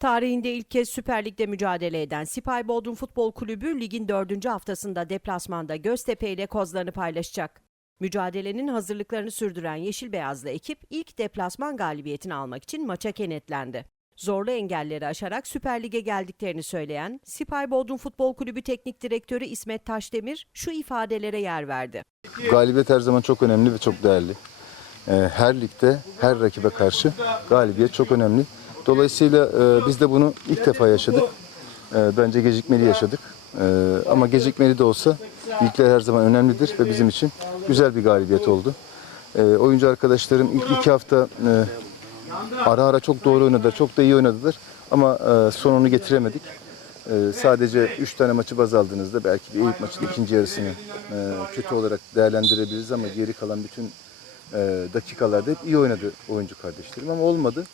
Tarihinde ilk kez Süper Lig'de mücadele eden Sipay Bodrum Futbol Kulübü ligin dördüncü haftasında deplasmanda Göztepe ile kozlarını paylaşacak. Mücadelenin hazırlıklarını sürdüren Yeşil Beyazlı ekip ilk deplasman galibiyetini almak için maça kenetlendi. Zorlu engelleri aşarak Süper Lig'e geldiklerini söyleyen Sipay Bodrum Futbol Kulübü Teknik Direktörü İsmet Taşdemir şu ifadelere yer verdi. Galibiyet her zaman çok önemli ve çok değerli. Ee, Her ligde, her rakibe karşı galibiyet çok önemli. Dolayısıyla e, biz de bunu ilk defa yaşadık. Ee, Bence gecikmeli yaşadık. Ee, Ama gecikmeli de olsa ilkler her zaman önemlidir ve bizim için güzel bir galibiyet oldu. Oyuncu arkadaşlarım ilk iki hafta e, ara ara çok doğru oynadılar, çok da iyi oynadılar. Ama e, sonunu getiremedik. Sadece 3 tane maçı baz aldığınızda belki bir ilk maçın ikinci yarısını kötü olarak değerlendirebiliriz ama geri kalan bütün dakikalarda hep iyi oynadı oyuncu kardeşlerim ama olmadı.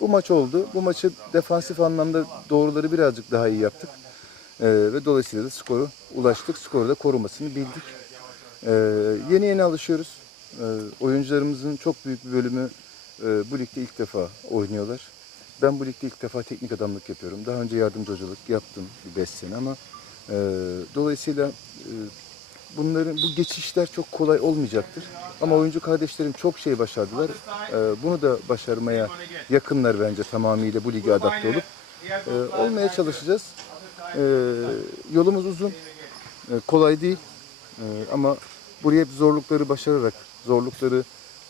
Bu maç oldu. Bu maçı defansif anlamda doğruları birazcık daha iyi yaptık. E, ve dolayısıyla da skoru ulaştık. Skoru da korumasını bildik. E, yeni yeni alışıyoruz. E, oyuncularımızın çok büyük bir bölümü e, bu ligde ilk defa oynuyorlar. Ben bu ligde ilk defa teknik adamlık yapıyorum. Daha önce yardımcı hocalık yaptım bir 5 sene ama e, dolayısıyla e, bunların bu geçişler çok kolay olmayacaktır. Ama oyuncu kardeşlerim çok şey başardılar. E, bunu da başarmaya yakınlar bence tamamıyla bu lige adapte olup e, olmaya çalışacağız. E, yolumuz uzun, kolay değil ama buraya hep zorlukları başararak, zorlukları,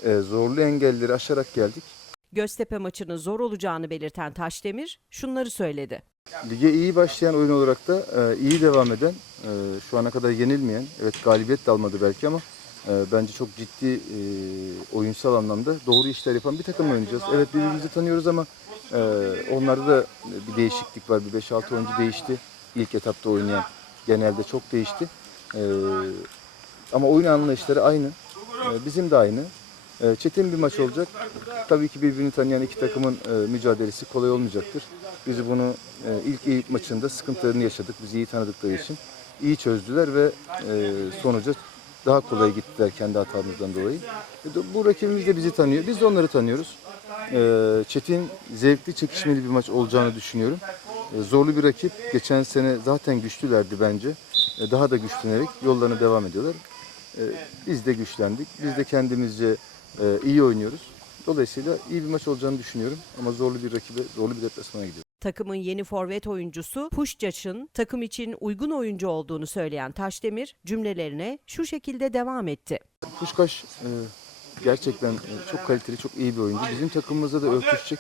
e, zorlu engelleri aşarak geldik. Göztepe maçının zor olacağını belirten Taşdemir şunları söyledi. Lige iyi başlayan oyun olarak da e, iyi devam eden, e, şu ana kadar yenilmeyen, evet galibiyet de almadı belki ama e, bence çok ciddi oyunsal anlamda doğru işler yapan bir takım oynayacağız. Evet birbirimizi tanıyoruz ama onlarda da bir değişiklik var. Bir 5-6 oyuncu değişti. İlk etapta oynayan genelde çok değişti. Ama oyun anlayışları aynı. Bizim de aynı. E, çetin bir maç olacak. Tabii ki birbirini tanıyan iki takımın e, mücadelesi kolay olmayacaktır. Biz bunu e, ilk ilk maçında sıkıntılarını yaşadık. Bizi iyi tanıdıkları için iyi çözdüler ve e, sonuca daha kolay gittiler kendi hatamızdan dolayı. Bu rakibimiz de bizi tanıyor. Biz de onları tanıyoruz. Çetin, zevkli, çekişmeli bir maç olacağını düşünüyorum. Zorlu bir rakip. Geçen sene zaten güçlülerdi bence. Daha da güçlenerek yollarına devam ediyorlar. Biz de güçlendik. Biz de kendimizce e, iyi oynuyoruz. Dolayısıyla iyi bir maç olacağını düşünüyorum. Ama zorlu bir rakibe, zorlu bir deplasmana gidiyoruz. Takımın yeni forvet oyuncusu Puşcaç'ın takım için uygun oyuncu olduğunu söyleyen Taşdemir cümlelerine şu şekilde devam etti. Puşkaş e, gerçekten e, çok kaliteli, çok iyi bir oyuncu. Bizim takımımızda da örtüşecek.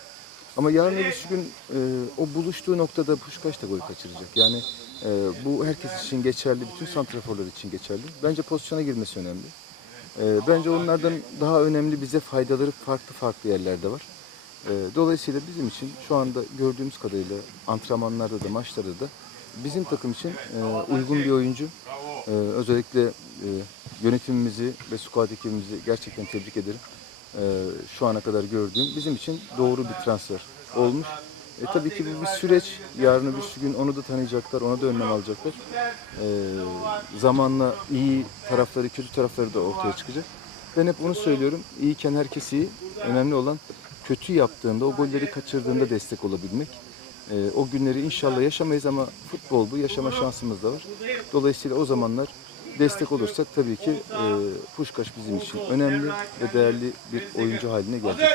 Ama yarın öbür gün e, o buluştuğu noktada Puşkaş da gol kaçıracak. Yani e, bu herkes için geçerli, bütün santraforlar için geçerli. Bence pozisyona girmesi önemli. E, bence onlardan daha önemli bize faydaları farklı farklı yerlerde var. E, dolayısıyla bizim için şu anda gördüğümüz kadarıyla antrenmanlarda da maçlarda da bizim takım için e, uygun bir oyuncu. E, özellikle e, yönetimimizi ve squad ekibimizi gerçekten tebrik ederim. Şu ana kadar gördüğüm bizim için doğru bir transfer olmuş. E, tabii ki bu bir süreç. Yarın öbür gün onu da tanıyacaklar, ona da önlem alacaklar. E, zamanla iyi tarafları, kötü tarafları da ortaya çıkacak. Ben hep onu söylüyorum. İyiyken herkes iyi. Önemli olan kötü yaptığında, o golleri kaçırdığında destek olabilmek. E, o günleri inşallah yaşamayız ama futbol bu, yaşama şansımız da var. Dolayısıyla o zamanlar destek olursak tabii ki e, Puşkaş bizim için önemli ve değerli bir oyuncu haline gelecek.